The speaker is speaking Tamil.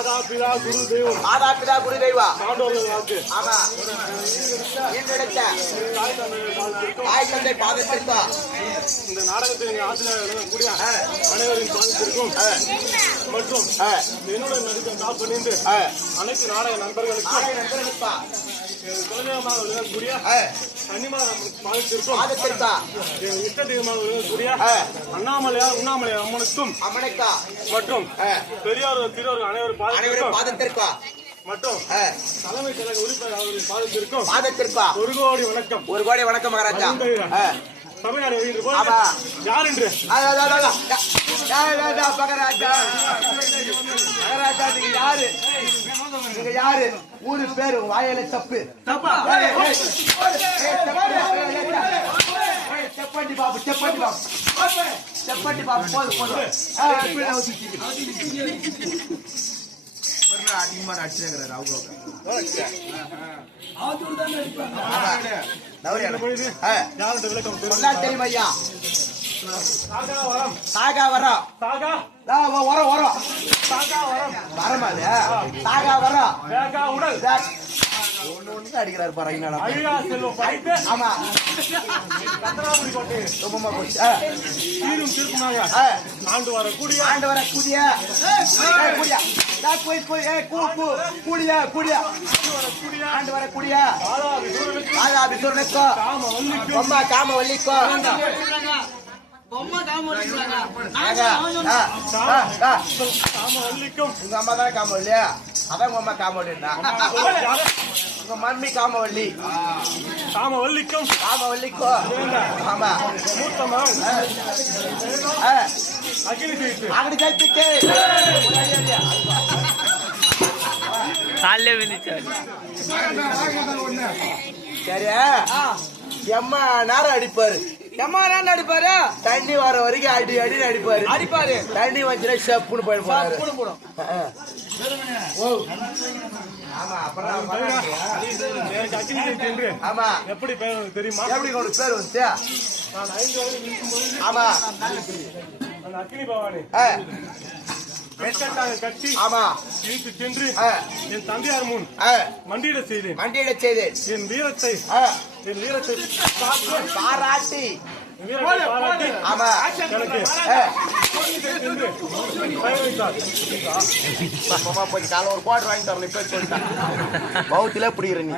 மாதா பிதா குரு தெய்வம் மாதா பிதா குரு தெய்வா ஆமா தாய் தந்தை பாதத்திற்கா? இந்த நாடகத்தில் ஆசிரியர் எழுதக்கூடிய அனைவரின் பாதத்திற்கும் மற்றும் என்னுடன் நடித்த காப்பு நின்று அனைத்து நாடக நண்பர்களுக்கா? என் குலதெய்வமாக விளங்கக்கூடிய இஷ்ட அண்ணாமலையார் உண்ணாமலை அம்மனுக்கும் அம்மனுக்கா மற்றும் பெரியோர் சிறியோர் அனைவரும் அனைவரும் பாதத்திற்கா மற்றும் தலைமை கழக உறுப்பினர் அவர்களின் பாதத்திற்கும் பாதத்திற்கா ஒரு கோடி வணக்கம் ஒரு கோடி வணக்கம் மகாராஜா தமிழ்நாடு யார் என்று மகாராஜா மகாராஜா நீங்க யாரு நீங்க யாரு? ஊரு பேரு வாயில தப்பு. ஏய், செப்பண்டி பாபு செப்பண்டி பாபு. செப்பண்டி பாபு போதும் போதும். ஏய், கீழே ஊத்திக்கிங்க. ஆமா. நவரியா? சாகா வரம். சாகா வரோம் வரோம் சாகா வரம். வரமா அது சாகா வரோம் வேகா உடல். ஒண்ணு ஒண்ணு அடிக்கிறாரு பாரு ஐயா நடப்பு. அழியா செல்வம் படைத்து. ஆமா. கத்தராபுரி கோட்டை. சுபமா போச்சு சீரும் திருப்பமாக ஆ. ஆண்டு வரக்கூடிய ஆண்டு வர கூடிய. போய் போய் ஏய், கூ கூ. கூடிய கூடிய. வரக்கூடிய ஆண்டு வர கூடிய. ஆளாவி சூழலுக்கு ஆயா விசுவனுக்கோ காம வல்லிக்கும். காம வல்லிக்கும் உங்க அம்மா தானே காம வள்ளியா அதான் உங்க அம்மா காம வள்ளின்னா உங்க மம்மி காம வள்ளி காம வல்லிக்கும் காம வள்ளிக்கோ ஆமா. மூத்த மகன் ஆ, அகிலி ஜெயித்து அங்கடி ஜெயிச்சுக்கு காலைல விழுந்துச்சு சரி எம்மா நேரம் அடிப்பாரு. எம்மா நான் அடிப்பாரு தண்ணி வர வரைக்கும் அடி அடி அடிப்பாரு அடிப்பாரு. தண்ணி வந்துச்சுன்னா போடும். போடும் ஆமா எப்படி உனக்கு தெரியுமா? எப்படி உங்களுக்கு பேர் வந்துச்சு? ஆமா. அந்த அக்னி பவானி. கட்டி ஆமா. இழுத்து சென்று ஆ, என் தந்தையார் முன் மண்டியிட செய்தேன். மண்டியிட செய்து என் வீரத்தை ஆ, என் வீரத்தை பார்த்து பாராட்டி. ஆமா ஒரு குவார்டர் வாங்கி தரல இப்ப சொல்லிட்டேன். பௌத்திலே பிடிக்கிற நீ